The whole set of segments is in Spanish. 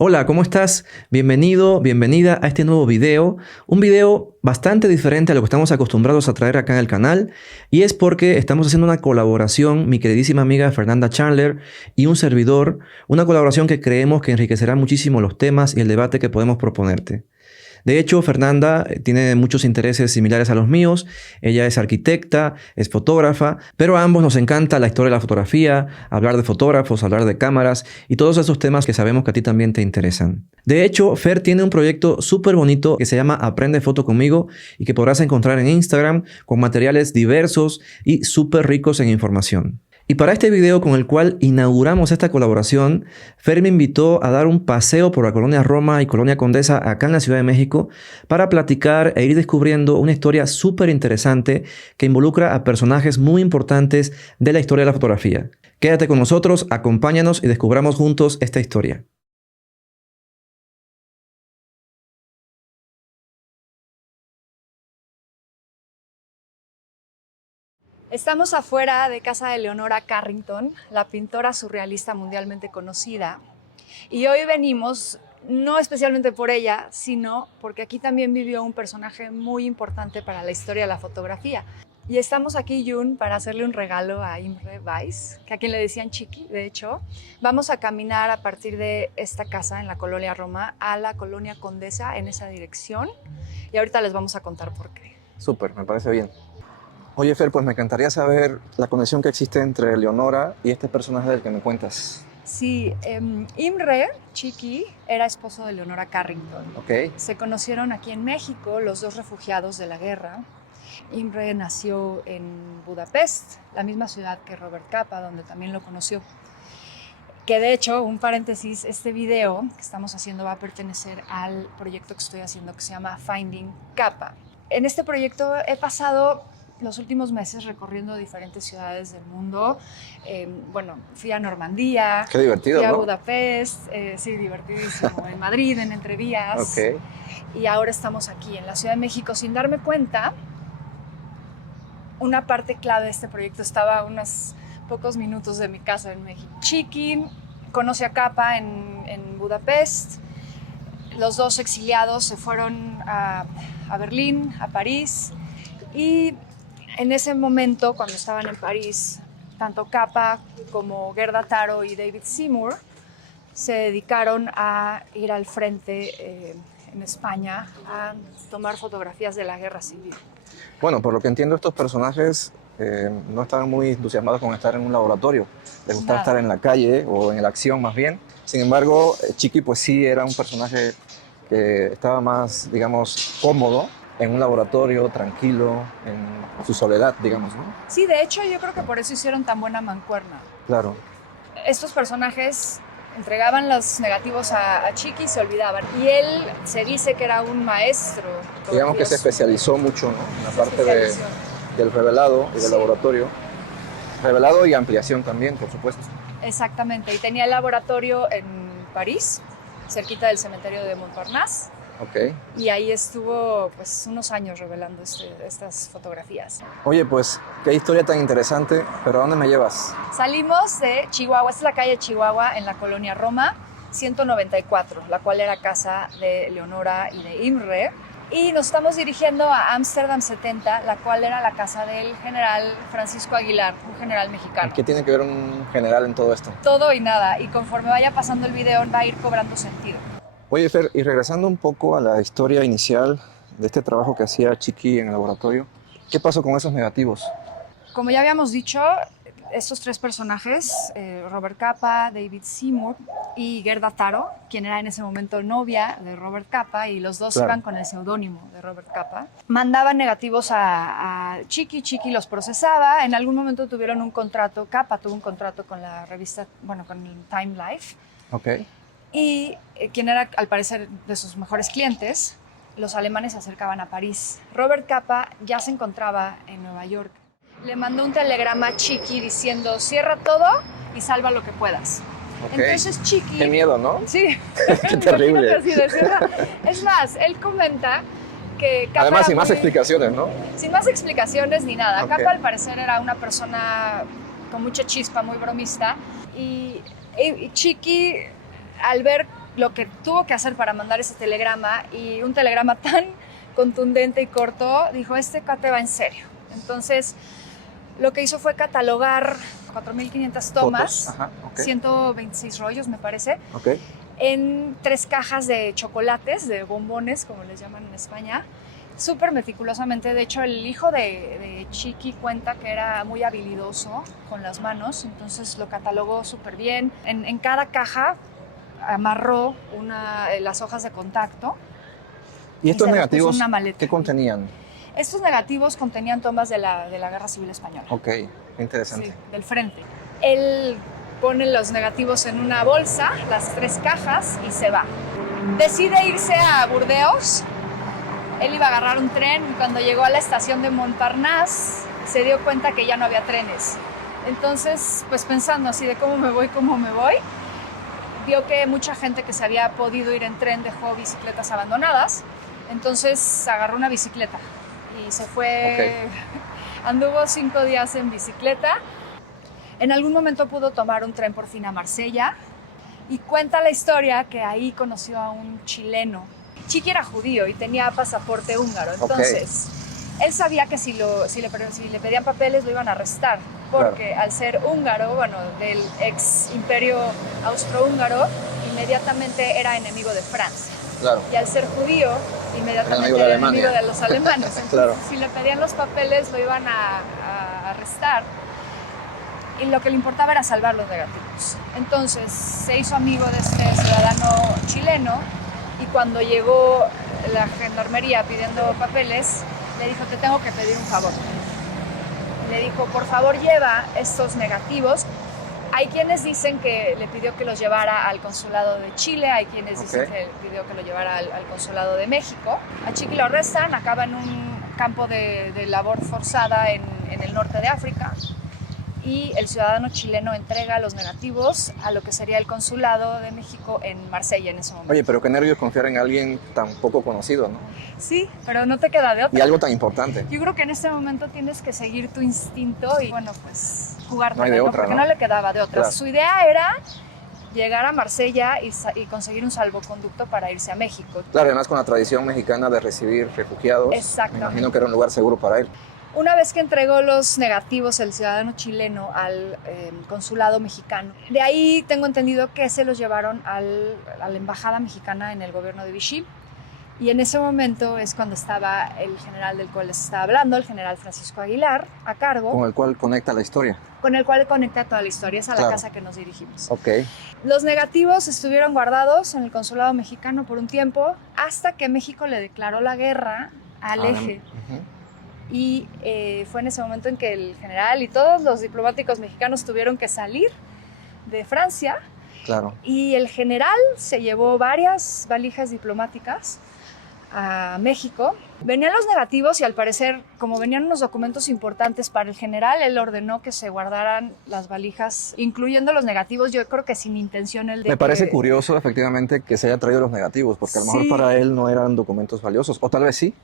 Hola, ¿cómo estás? Bienvenido, bienvenida a este nuevo video. Un video bastante diferente a lo que estamos acostumbrados a traer acá en el canal. Y es porque estamos haciendo una colaboración, mi queridísima amiga Fernanda Chandler y un servidor. Una colaboración que creemos que enriquecerá muchísimo los temas y el debate que podemos proponerte. De hecho, Fernanda tiene muchos intereses similares a los míos. Ella es arquitecta, es fotógrafa, pero a ambos nos encanta la historia de la fotografía, hablar de fotógrafos, hablar de cámaras y todos esos temas que sabemos que a ti también te interesan. De hecho, Fer tiene un proyecto súper bonito que se llama Aprende Foto Conmigo y que podrás encontrar en Instagram con materiales diversos y súper ricos en información. Y para este video con el cual inauguramos esta colaboración, Fer me invitó a dar un paseo por la Colonia Roma y Colonia Condesa acá en la Ciudad de México para platicar e ir descubriendo una historia súper interesante que involucra a personajes muy importantes de la historia de la fotografía. Quédate con nosotros, acompáñanos y descubramos juntos esta historia. Estamos afuera de casa de Leonora Carrington, la pintora surrealista mundialmente conocida. Y hoy venimos no especialmente por ella, sino porque aquí también vivió un personaje muy importante para la historia de la fotografía. Y estamos aquí, Jun, para hacerle un regalo a Imre Weiss, que a quien le decían Chiqui, de hecho. Vamos a caminar a partir de esta casa en la Colonia Roma a la Colonia Condesa en esa dirección. Y ahorita les vamos a contar por qué. Súper, me parece bien. Oye, Fer, pues me encantaría saber la conexión que existe entre Leonora y este personaje del que me cuentas. Sí, Imre, Chiqui, era esposo de Leonora Carrington. Ok. Se conocieron aquí en México, los dos refugiados de la guerra. Imre nació en Budapest, la misma ciudad que Robert Capa, donde también lo conoció. Que de hecho, un paréntesis, este video que estamos haciendo va a pertenecer al proyecto que estoy haciendo que se llama Finding Capa. En este proyecto he pasado los últimos meses recorriendo diferentes ciudades del mundo. Fui a Normandía, Qué divertido, fui a ¿no? Budapest, sí, divertidísimo, en Madrid, en Entrevías. Ok. Y ahora estamos aquí en la Ciudad de México. Sin darme cuenta, una parte clave de este proyecto estaba a unos pocos minutos de mi casa en México. Chiqui conoce a Capa en Budapest. Los dos exiliados se fueron a Berlín, a París, y en ese momento, cuando estaban en París, tanto Capa como Gerda Taro y David Seymour se dedicaron a ir al frente en España a tomar fotografías de la guerra civil. Bueno, por lo que entiendo, estos personajes no estaban muy entusiasmados con estar en un laboratorio. Les gustaba estar en la calle o en la acción más bien. Sin embargo, Chiqui pues sí era un personaje que estaba más, digamos, cómodo en un laboratorio, tranquilo, en su soledad, digamos, ¿no? Sí, de hecho yo creo que por eso hicieron tan buena mancuerna. Claro. Estos personajes entregaban los negativos a Chiqui y se olvidaban. Y él se dice que era un maestro. Digamos que se especializó mucho, ¿no? En la parte del revelado y del laboratorio. Revelado y ampliación también, por supuesto. Exactamente, y tenía el laboratorio en París, cerquita del cementerio de Montparnasse. Ok. Y ahí estuvo pues unos años revelando estas fotografías. Oye, pues qué historia tan interesante, pero ¿a dónde me llevas? Salimos de Chihuahua, esta es la calle Chihuahua en la colonia Roma, 194, la cual era casa de Leonora y de Imre. Y nos estamos dirigiendo a Ámsterdam 70, la cual era la casa del general Francisco Aguilar, un general mexicano. ¿Qué tiene que ver un general en todo esto? Todo y nada, y conforme vaya pasando el video va a ir cobrando sentido. Oye, Fer, y regresando un poco a la historia inicial de este trabajo que hacía Chiqui en el laboratorio, ¿qué pasó con esos negativos? Como ya habíamos dicho, estos tres personajes, Robert Capa, David Seymour y Gerda Taro, quien era en ese momento novia de Robert Capa, y los dos iban con el seudónimo de Robert Capa, mandaban negativos a Chiqui, Chiqui los procesaba. En algún momento tuvieron un contrato, Capa tuvo un contrato con la revista, con Time Life. Ok. Y quien era, al parecer, de sus mejores clientes, los alemanes se acercaban a París. Robert Capa ya se encontraba en Nueva York. Le mandó un telegrama a Chiqui diciendo: cierra todo y salva lo que puedas. Okay. Entonces Chiqui... Qué miedo, ¿no? Sí. Qué terrible. Así de cierra. Es más, él comenta que Capa... Además, sin más explicaciones, ¿no? Sin más explicaciones ni nada. Okay. Capa, al parecer, era una persona con mucha chispa, muy bromista. Y Chiqui, al ver lo que tuvo que hacer para mandar ese telegrama, y un telegrama tan contundente y corto, dijo, este cuate va en serio. Entonces, lo que hizo fue catalogar 4.500 tomas, Ajá, okay. 126 rollos me parece, Okay. en 3 cajas de chocolates, de bombones, como les llaman en España, súper meticulosamente. De hecho, el hijo de Chiqui cuenta que era muy habilidoso con las manos, entonces lo catalogó súper bien. En cada caja amarró las hojas de contacto. ¿Y estos se las puso negativos en una maleta. qué contenían? Estos negativos contenían tomas de la Guerra Civil Española. Ok, interesante. Sí, del frente. Él pone los negativos en una bolsa, las 3 cajas, y se va. Decide irse a Burdeos. Él iba a agarrar un tren y cuando llegó a la estación de Montparnasse se dio cuenta que ya no había trenes. Entonces, pues pensando así de cómo me voy, vio que mucha gente que se había podido ir en tren dejó bicicletas abandonadas. Entonces agarró una bicicleta y se fue. Okay. Anduvo 5 días en bicicleta. En algún momento pudo tomar un tren por fin a Marsella y cuenta la historia que ahí conoció a un chileno. Chiqui era judío y tenía pasaporte húngaro, entonces él sabía que si le pedían papeles lo iban a arrestar, porque al ser húngaro, del ex imperio austrohúngaro, inmediatamente era enemigo de Francia. Claro. Y al ser judío, inmediatamente era enemigo de los alemanes. Entonces, claro. Si le pedían los papeles lo iban a arrestar. Y lo que le importaba era salvar los negativos. Entonces se hizo amigo de este ciudadano chileno y cuando llegó la gendarmería pidiendo papeles, le dijo, te tengo que pedir un favor. Le dijo, por favor lleva estos negativos. Hay quienes dicen que le pidió que los llevara al consulado de Chile, hay quienes dicen que le pidió que lo llevara al consulado de México. A Chiqui lo arrestan, acaba en un campo de labor forzada en el norte de África. Y el ciudadano chileno entrega los negativos a lo que sería el consulado de México en Marsella en ese momento. Oye, pero qué nervios confiar en alguien tan poco conocido, ¿no? Sí, pero no te queda de otra. Y algo tan importante. Yo creo que en este momento tienes que seguir tu instinto y, pues, jugártela, no hay de otra, porque ¿no? No le quedaba de otra. Claro. Su idea era llegar a Marsella y conseguir un salvoconducto para irse a México. Claro, además con la tradición mexicana de recibir refugiados. Exactamente. Me imagino que era un lugar seguro para él. Una vez que entregó los negativos el ciudadano chileno al consulado mexicano, de ahí tengo entendido que se los llevaron a la embajada mexicana en el gobierno de Vichy. Y en ese momento es cuando estaba el general del cual les estaba hablando, el general Francisco Aguilar, a cargo. Con el cual conecta la historia. Con el cual conecta toda la historia, es a la casa que nos dirigimos. Ok. Los negativos estuvieron guardados en el consulado mexicano por un tiempo, hasta que México le declaró la guerra al eje. Y fue en ese momento en que el general y todos los diplomáticos mexicanos tuvieron que salir de Francia. Claro. Y el general se llevó varias valijas diplomáticas a México. Venían los negativos y al parecer, como venían unos documentos importantes para el general, él ordenó que se guardaran las valijas, incluyendo los negativos, yo creo que sin intención él de... Me parece curioso, efectivamente, que se haya traído los negativos, porque a lo mejor para él no eran documentos valiosos, o tal vez sí.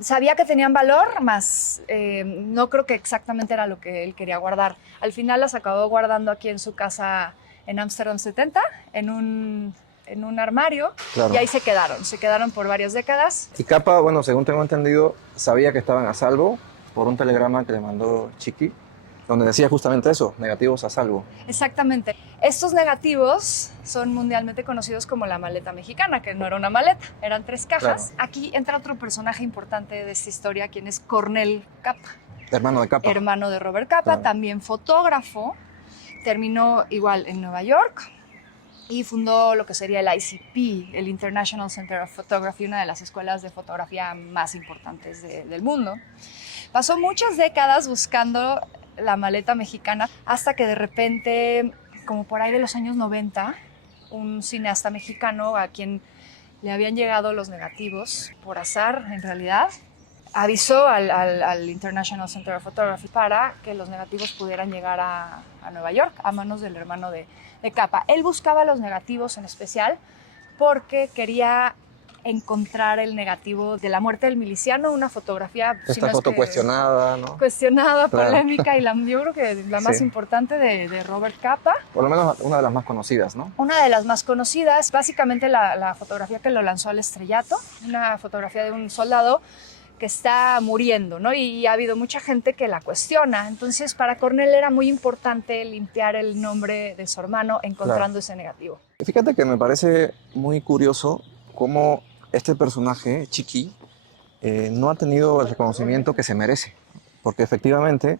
Sabía que tenían valor, más no creo que exactamente era lo que él quería guardar. Al final las acabó guardando aquí en su casa en Amsterdam 70, en un armario, claro. Y ahí se quedaron por varias décadas. Y Capa, bueno, según tengo entendido, sabía que estaban a salvo por un telegrama que le mandó Chiqui, donde decía justamente eso, negativos a salvo. Exactamente. Estos negativos son mundialmente conocidos como la maleta mexicana, que no era una maleta, eran 3 cajas. Claro. Aquí entra otro personaje importante de esta historia, quien es Cornel Capa. Hermano de Capa. Hermano de Robert Capa, claro. También fotógrafo. Terminó igual en Nueva York y fundó lo que sería el ICP, el International Center of Photography, una de las escuelas de fotografía más importantes del mundo. Pasó muchas décadas buscando la maleta mexicana hasta que de repente, como por ahí de los años 90, un cineasta mexicano a quien le habían llegado los negativos, por azar en realidad, avisó al International Center of Photography para que los negativos pudieran llegar a Nueva York a manos del hermano de Capa. Él buscaba los negativos en especial porque quería encontrar el negativo de la muerte del miliciano, una fotografía... Esta foto cuestionada, ¿no? Cuestionada, Claro. polémica, y yo creo que la más Sí. importante de Robert Capa. Por lo menos una de las más conocidas, ¿no? Una de las más conocidas, básicamente la fotografía que lo lanzó al estrellato, una fotografía de un soldado que está muriendo, ¿no? Y ha habido mucha gente que la cuestiona. Entonces, para Cornell era muy importante limpiar el nombre de su hermano encontrando ese negativo. Fíjate que me parece muy curioso cómo este personaje, Chiqui, no ha tenido el reconocimiento que se merece. Porque efectivamente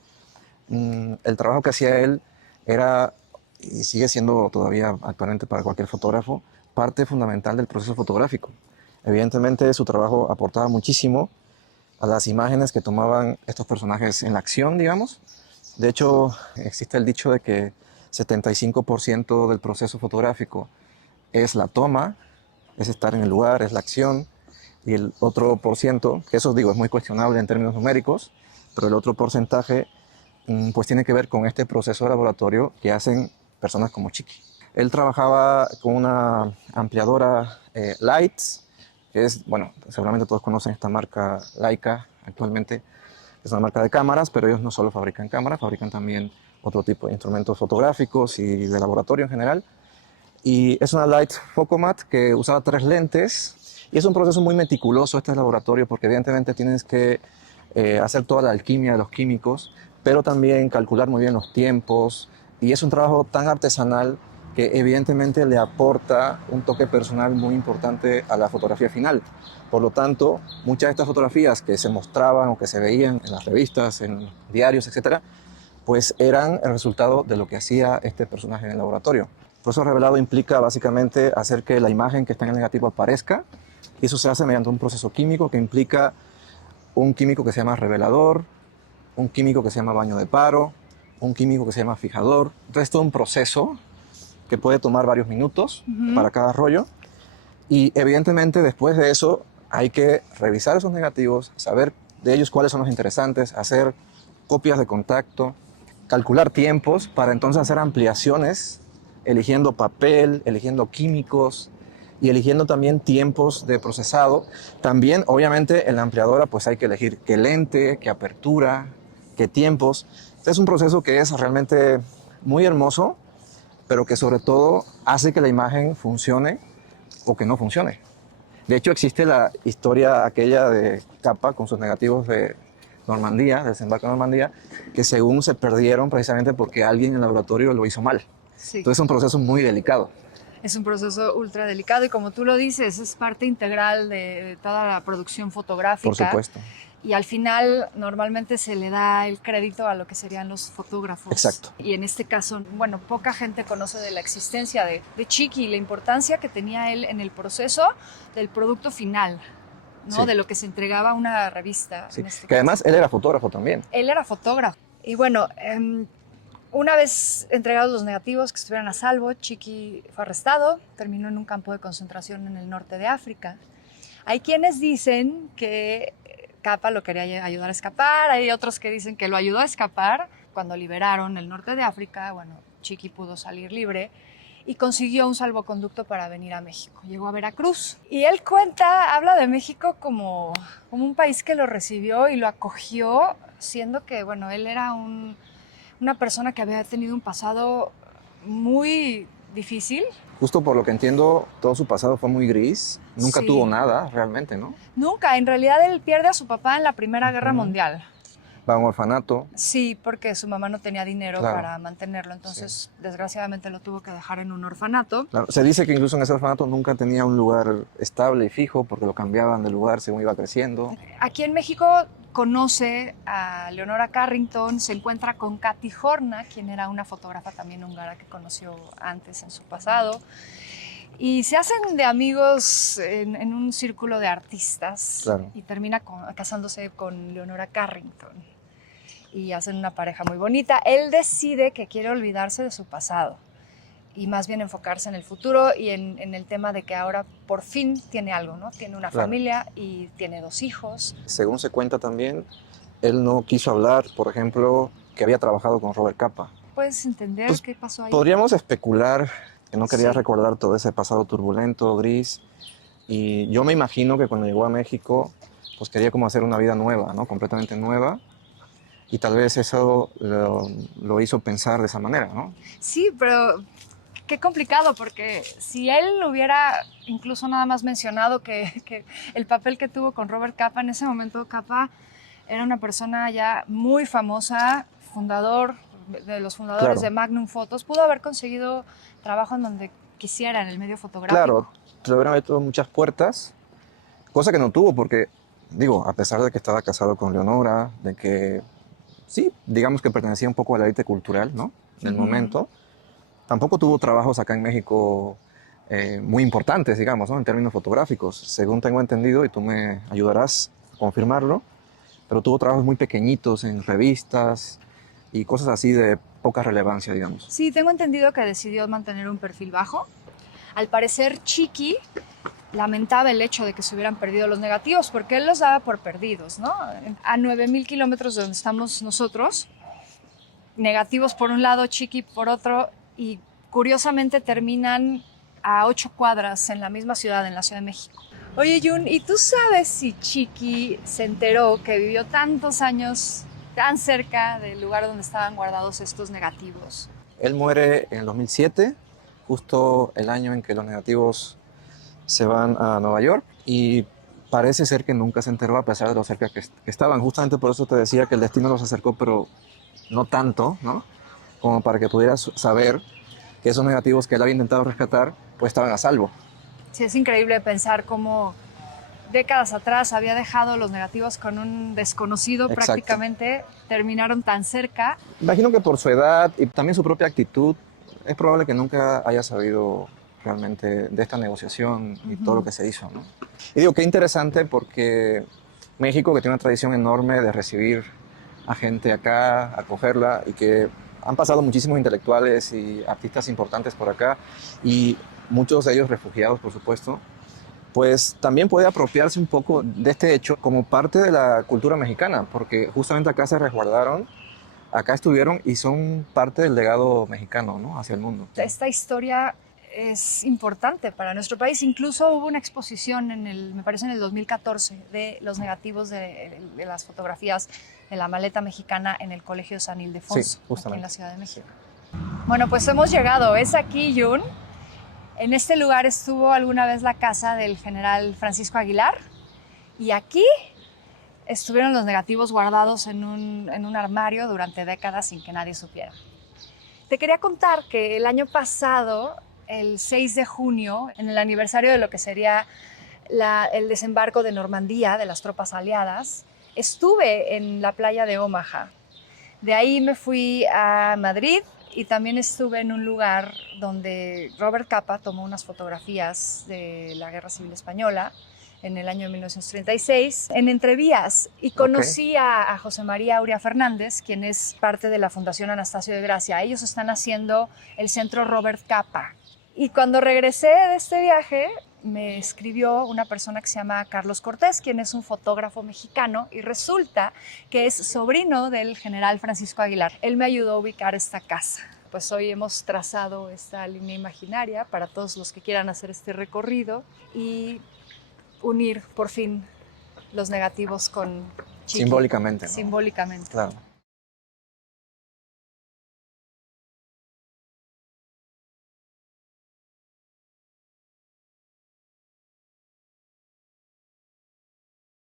el trabajo que hacía él era, y sigue siendo todavía actualmente para cualquier fotógrafo, parte fundamental del proceso fotográfico. Evidentemente su trabajo aportaba muchísimo a las imágenes que tomaban estos personajes en la acción, digamos. De hecho, existe el dicho de que 75% del proceso fotográfico es la toma, es estar en el lugar, es la acción, y el otro por ciento, que eso digo es muy cuestionable en términos numéricos, pero el otro porcentaje pues tiene que ver con este proceso de laboratorio que hacen personas como Chiqui. Él trabajaba con una ampliadora Lights, que es, bueno, seguramente todos conocen esta marca Leica actualmente, es una marca de cámaras, pero ellos no solo fabrican cámaras, fabrican también otro tipo de instrumentos fotográficos y de laboratorio en general. Y es una Lights Focomat que usaba 3 lentes, y es un proceso muy meticuloso este laboratorio, porque evidentemente tienes que hacer toda la alquimia de los químicos, pero también calcular muy bien los tiempos, y es un trabajo tan artesanal que evidentemente le aporta un toque personal muy importante a la fotografía final. Por lo tanto, muchas de estas fotografías que se mostraban o que se veían en las revistas, en diarios, etcétera, pues eran el resultado de lo que hacía este personaje en el laboratorio. El proceso revelado implica básicamente hacer que la imagen que está en el negativo aparezca, y eso se hace mediante un proceso químico que implica un químico que se llama revelador, un químico que se llama baño de paro, un químico que se llama fijador. Entonces, todo un proceso que puede tomar varios minutos para cada rollo. Y evidentemente después de eso hay que revisar esos negativos, saber de ellos cuáles son los interesantes, hacer copias de contacto, calcular tiempos para entonces hacer ampliaciones, eligiendo papel, eligiendo químicos y eligiendo también tiempos de procesado. También, obviamente, en la ampliadora pues hay que elegir qué lente, qué apertura, qué tiempos. Es un proceso que es realmente muy hermoso, pero que sobre todo hace que la imagen funcione o que no funcione. De hecho, existe la historia aquella de Capa con sus negativos de Normandía, del desembarco de Normandía, que según se perdieron precisamente porque alguien en el laboratorio lo hizo mal. Sí. Entonces es un proceso muy delicado. Es un proceso ultra delicado y, como tú lo dices, es parte integral de toda la producción fotográfica. Por supuesto. Y al final normalmente se le da el crédito a lo que serían los fotógrafos. Exacto. Y en este caso, bueno, poca gente conoce de la existencia de Chiqui y la importancia que tenía él en el proceso del producto final, ¿no? Sí. De lo que se entregaba a una revista. Sí. En este Que caso. además él era fotógrafo también. Él era fotógrafo. Y bueno, una vez entregados los negativos que estuvieran a salvo, Chiqui fue arrestado, terminó en un campo de concentración en el norte de África. Hay quienes dicen que Capa lo quería ayudar a escapar, hay otros que dicen que lo ayudó a escapar. Cuando liberaron el norte de África, bueno, Chiqui pudo salir libre y consiguió un salvoconducto para venir a México. Llegó a Veracruz y él habla de México como un país que lo recibió y lo acogió, siendo que, bueno, él era una persona que había tenido un pasado muy difícil. Justo por lo que entiendo, todo su pasado fue muy gris. Nunca Sí. tuvo nada realmente, ¿no? Nunca, en realidad él pierde a su papá en la Primera Guerra Mundial. Va a un orfanato. Sí, porque su mamá no tenía dinero Claro. para mantenerlo, entonces desgraciadamente lo tuvo que dejar en un orfanato. Claro, se dice que incluso en ese orfanato nunca tenía un lugar estable y fijo porque lo cambiaban de lugar según iba creciendo. Aquí en México conoce a Leonora Carrington, se encuentra con Katy Horna, quien era una fotógrafa también húngara que conoció antes en su pasado. Y se hacen de amigos en un círculo de artistas. Claro. Y termina casándose con Leonora Carrington. Y hacen una pareja muy bonita. Él decide que quiere olvidarse de su pasado y más bien enfocarse en el futuro y en el tema de que ahora por fin tiene algo, ¿no? Tiene una Claro. familia y tiene 2 hijos. Según se cuenta también, él no quiso hablar, por ejemplo, que había trabajado con Robert Capa. ¿Puedes entender Pues, qué pasó ahí? Podríamos especular que no quería Sí. recordar todo ese pasado turbulento, gris, Y yo me imagino que cuando llegó a México, pues quería como hacer una vida nueva, ¿no? Completamente nueva. Y tal vez eso lo hizo pensar de esa manera, ¿no? Sí, pero qué complicado, porque si él hubiera incluso nada más mencionado que el papel que tuvo con Robert Capa, en ese momento Capa era una persona ya muy famosa, de los fundadores Claro, de Magnum Photos, pudo haber conseguido trabajo en donde quisiera, en el medio claro, fotográfico. le hubieran abierto muchas puertas, cosa que no tuvo porque, digo, a pesar de que estaba casado con Leonora, de que sí, digamos que pertenecía un poco a la élite cultural, ¿no? Del Ujú. momento, tampoco tuvo trabajos acá en México muy importantes, digamos, ¿no? En términos fotográficos, según tengo entendido, y tú me ayudarás a confirmarlo, pero tuvo trabajos muy pequeñitos en revistas y cosas así de poca relevancia, digamos. Sí, tengo entendido que decidió mantener un perfil bajo. Al parecer, Chiqui lamentaba el hecho de que se hubieran perdido los negativos, porque él los daba por perdidos, ¿no? A 9.000 kilómetros de donde estamos nosotros, negativos por un lado, Chiqui por otro, y curiosamente terminan a 8 cuadras en la misma ciudad, en la Ciudad de México. Oye, Jun, ¿y tú sabes si Chiqui se enteró que vivió tantos años tan cerca del lugar donde estaban guardados estos negativos? Él muere en el 2007, justo el año en que los negativos se van a Nueva York y parece ser que nunca se enteró a pesar de lo cerca que estaban. Justamente por eso te decía que el destino los acercó, pero no tanto, ¿no? Como para que pudieras saber que esos negativos que él había intentado rescatar, pues estaban a salvo. Sí, es increíble pensar cómo décadas atrás había dejado los negativos con un desconocido Exacto. prácticamente, terminaron tan cerca. Imagino que por su edad y también su propia actitud, es probable que nunca haya sabido realmente de esta negociación y todo lo Uh-huh. que se hizo, ¿no? Y digo, qué interesante porque México, que tiene una tradición enorme de recibir a gente acá, acogerla, y que han pasado muchísimos intelectuales y artistas importantes por acá, y muchos de ellos refugiados, por supuesto, pues también puede apropiarse un poco de este hecho como parte de la cultura mexicana, porque justamente acá se resguardaron, acá estuvieron y son parte del legado mexicano, ¿no? Hacia el mundo. Esta historia es importante para nuestro país. Incluso hubo una exposición me parece en el 2014, de los negativos de las fotografías de la maleta mexicana en el Colegio San Sí, Ildefonso, aquí en la justamente. Ciudad de Sí. México. Bueno, pues hemos llegado. Es aquí, Jun. En este lugar estuvo alguna vez la casa del general Francisco Aguilar, y aquí estuvieron los negativos guardados en un armario durante décadas sin que nadie supiera. Te quería contar que el año pasado, el 6 de junio, en el aniversario de lo que sería el desembarco de Normandía de las tropas aliadas, estuve en la playa de Omaha. De ahí me fui a Madrid y también estuve en un lugar donde Robert Capa tomó unas fotografías de la Guerra Civil Española en el año 1936, en Entrevías, y Ok. conocí a José María Aurea Fernández, quien es parte de la Fundación Anastasio de Gracia. Ellos están haciendo el Centro Robert Capa. Y cuando regresé de este viaje, me escribió una persona que se llama Carlos Cortés, quien es un fotógrafo mexicano, y resulta que es sobrino del general Francisco Aguilar. Él me ayudó a ubicar esta casa. Pues hoy hemos trazado esta línea imaginaria para todos los que quieran hacer este recorrido y unir por fin los negativos con Chiqui, Simbólicamente, ¿no? simbólicamente. Claro.